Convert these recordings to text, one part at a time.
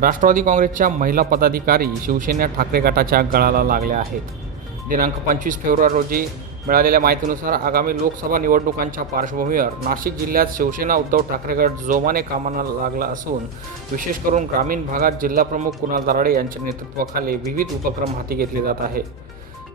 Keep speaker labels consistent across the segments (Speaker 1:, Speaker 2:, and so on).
Speaker 1: राष्ट्रवादी काँग्रेसच्या महिला पदाधिकारी शिवसेना ठाकरे गटाच्या गळाला लागल्या आहेत. दिनांक पंचवीस फेब्रुवारी रोजी मिळालेल्या माहितीनुसार आगामी लोकसभा निवडणुकांच्या पार्श्वभूमीवर नाशिक जिल्ह्यात शिवसेना उद्धव ठाकरे गट जोमाने कामाला लागला असून विशेष करून ग्रामीण भागात जिल्हाप्रमुख कुणाल दराडे यांच्या नेतृत्वाखाली विविध उपक्रम हाती घेतले जात आहे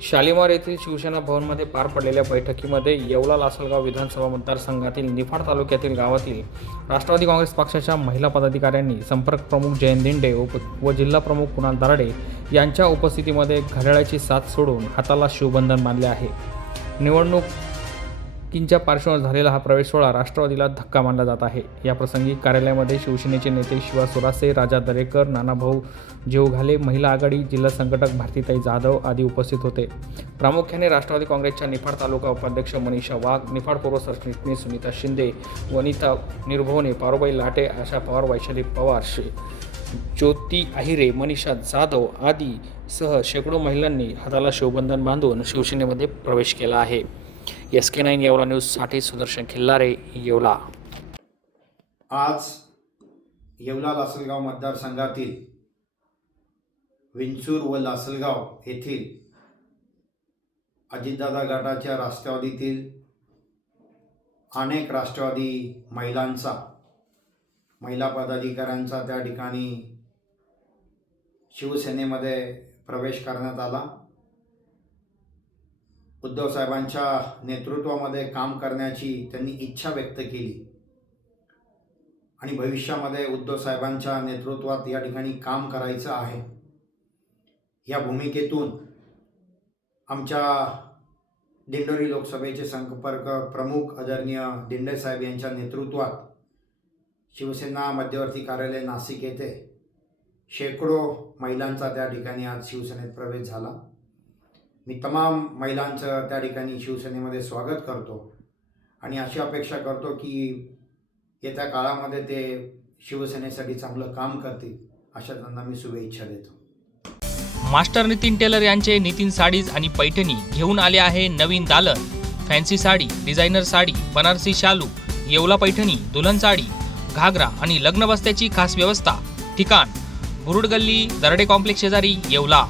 Speaker 1: शालिमार येथील शिवसेना भवनमध्ये पार पडलेल्या बैठकीमध्ये येवला लासलगाव विधानसभा मतदारसंघातील निफाड तालुक्यातील गावातील राष्ट्रवादी काँग्रेस पक्षाच्या महिला पदाधिकाऱ्यांनी संपर्क प्रमुख जयंत दिंडे उप व जिल्हा प्रमुख कुणाल दराडे यांच्या उपस्थितीमध्ये घड्याळाची साथ सोडून हाताला शिवबंधन बांधले आहे. निवडणूक किंच्या पार्श्वभूमीवर झालेला हा प्रवेश सोहळा राष्ट्रवादीला धक्का मानला जात आहे. याप्रसंगी कार्यालयामध्ये शिवसेनेचे नेते शिवा सोरासे राजा दरेकर नानाभाऊ जेवघाले महिला आघाडी जिल्हा संघटक भारतीताई जाधव आदी उपस्थित होते. प्रामुख्याने राष्ट्रवादी काँग्रेसच्या निफाड तालुका उपाध्यक्ष मनीषा वाघ निफाड पूर्व सरचिटणीस सुनीता शिंदे वनिता निर्भवने पारोबाई लाटे आशा पवार वैशाली पवार शे ज्योती आहिरे मनीषा जाधव आदी सह शेकडो महिलांनी हाताला शिवबंधन बांधून शिवसेनेमध्ये प्रवेश केला आहे. एस के नाईन येवला न्यूजसाठी सुदर्शन खिल्लारे येवला.
Speaker 2: आज येवला लासलगाव मतदारसंघातील विंचूर व लासलगाव येथील अजितदादा गटाच्या राष्ट्रवादीतील अनेक राष्ट्रवादी महिलांचा महिला पदाधिकाऱ्यांचा त्या ठिकाणी शिवसेनेमध्ये प्रवेश करण्यात आला. उद्धव साहेबांच्या नेतृत्वामध्ये काम करण्याची त्यांनी इच्छा व्यक्त केली. आणि भविष्यामध्ये उद्धव साहेबांच्या नेतृत्वात या ठिकाणी काम करायचं आहे. या भूमिकेतून आमच्या दिंडोरी लोकसभेचे संपर्क प्रमुख आदरणीय दिंडे साहेब यांच्या नेतृत्वात शिवसेना मध्यवर्ती कार्यालय नाशिक येथे शेकडो महिलांचा त्या ठिकाणी आज शिवसेनेत प्रवेश झाला. मी तमाम महिलांचं त्या ठिकाणी शिवसेनेमध्ये स्वागत करतो आणि अशी अपेक्षा करतो की येत्या काळामध्ये ते शिवसेनेसाठी चांगलं काम करतील अशा त्यांना मी शुभेच्छा देतो.
Speaker 1: मास्टर नितीन टेलर यांचे नितीन साडीज आणि पैठणी घेऊन आले आहे नवीन दालन. फॅन्सी साडी डिझायनर साडी बनारसी शालू येवला पैठणी दुल्हन साडी घागरा आणि लग्न बस्त्याची खास व्यवस्था. ठिकाण बुरुड गल्ली दरडे कॉम्प्लेक्स शेजारी येवला.